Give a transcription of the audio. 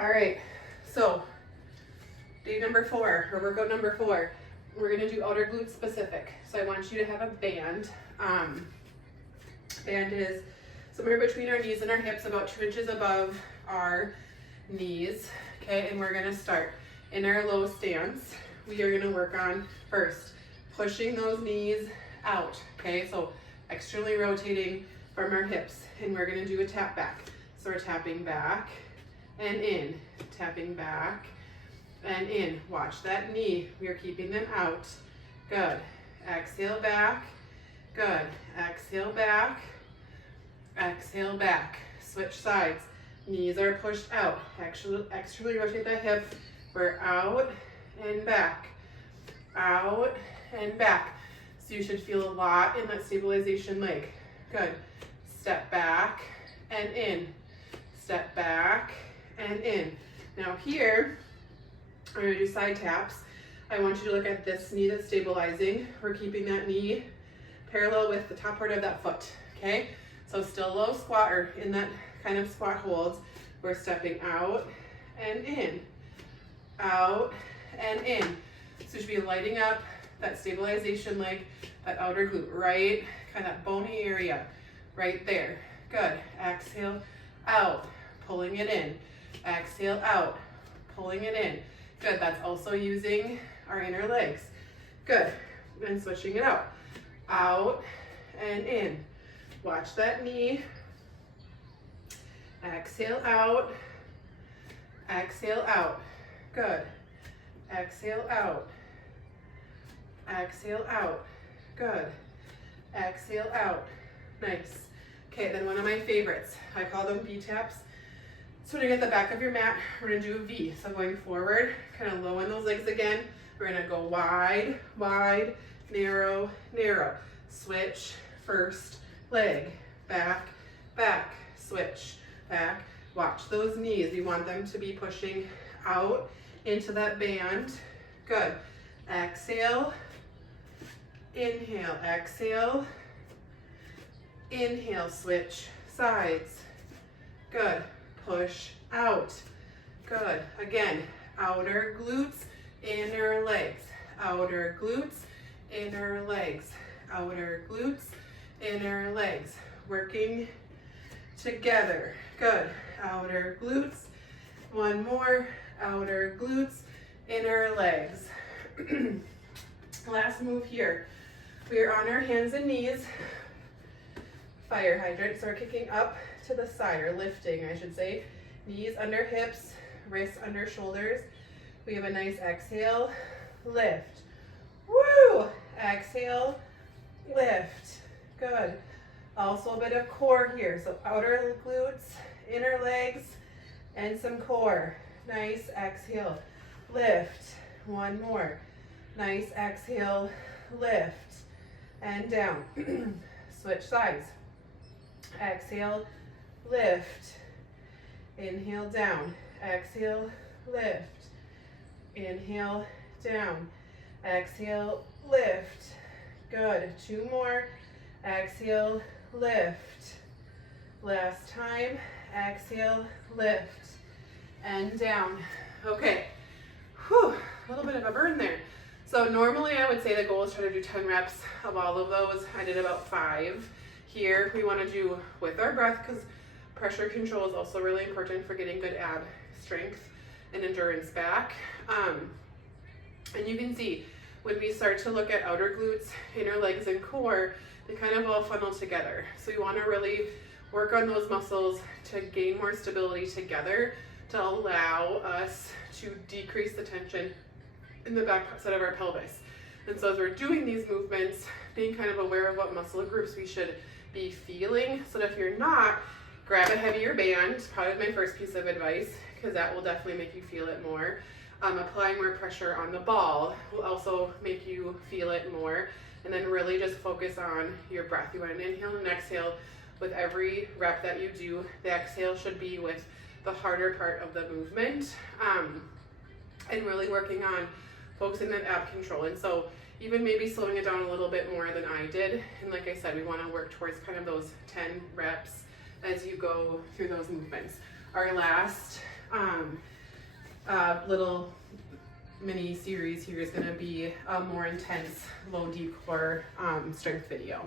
All right, so day number 4, or workout number 4, we're gonna do outer glute specific. So I want you to have a band. Band is somewhere between our knees and our hips, about 2 inches above our knees. Okay, and we're gonna start in our low stance. We are gonna work on first pushing those knees out. Okay, so externally rotating from our hips, and we're gonna do a tap back. So we're tapping back and in, tapping back and in. Watch that knee. We are keeping them out. Good. Exhale back. Good. Exhale back. Exhale back. Switch sides. Knees are pushed out. Externally rotate the hip. We're out and back. Out and back. So you should feel a lot in that stabilization leg. Good. Step back and in. Step back and in. Now here, we're gonna do side taps. I want you to look at this knee that's stabilizing. We're keeping that knee parallel with the top part of that foot, okay? So still low squat, or in that kind of squat holds. We're stepping out and in, out and in. So you should be lighting up that stabilization leg, that outer glute, right? Kind of that bony area, right there. Good. Exhale out, pulling it in. Exhale out, pulling it in. Good. That's also using our inner legs. Good. And switching it out. Out and in. Watch that knee. Exhale out. Exhale out. Good. Exhale out. Exhale out. Good. Exhale out. Nice. Okay, then one of my favorites. I call them V taps. So when you get the back of your mat, we're gonna do a V. So going forward, kind of low in those legs again. We're gonna go wide, wide, narrow, narrow. Switch, first leg, back, back, switch, back. Watch those knees. You want them to be pushing out into that band. Good. Exhale, inhale, exhale, inhale, switch sides. Good. Push out. Good. Again, outer glutes, inner legs. Outer glutes, inner legs. Outer glutes, inner legs. Working together. Good. Outer glutes. One more. Outer glutes, inner legs. Last move here. We are on our hands and knees. Fire hydrant. So we're kicking up to the side, or lifting, I should say. Knees under hips, wrists under shoulders. We have a nice exhale, lift. Woo! Exhale, lift. Good. Also a bit of core here. So outer glutes, inner legs, and some core. Nice exhale, lift. One more. Nice exhale, lift. And down. Switch sides. Exhale, lift. Inhale, down. Exhale, lift. Inhale, down. Exhale, lift. Good. 2 more. Exhale, lift. Last time. Exhale, lift. And down. Okay. Whew. A little bit of a burn there. So normally I would say the goal is try to do 10 reps of all of those. I did about 5. Here we want to do with our breath, because pressure control is also really important for getting good ab strength and endurance back. And you can see when we start to look at outer glutes, inner legs, and core, they kind of all funnel together. So you want to really work on those muscles to gain more stability together, to allow us to decrease the tension in the back side of our pelvis. And so as we're doing these movements, being kind of aware of what muscle groups we should be feeling. So that if you're not, grab a heavier band. Probably my first piece of advice, because that will definitely make you feel it more. Applying more pressure on the ball will also make you feel it more. And then really just focus on your breath. You want to inhale and exhale with every rep that you do. The exhale should be with the harder part of the movement. And really working on focusing on ab control. And so even maybe slowing it down a little bit more than I did. And like I said, we want to work towards kind of those 10 reps as you go through those movements. Our last little mini series here is going to be a more intense low deep core strength video.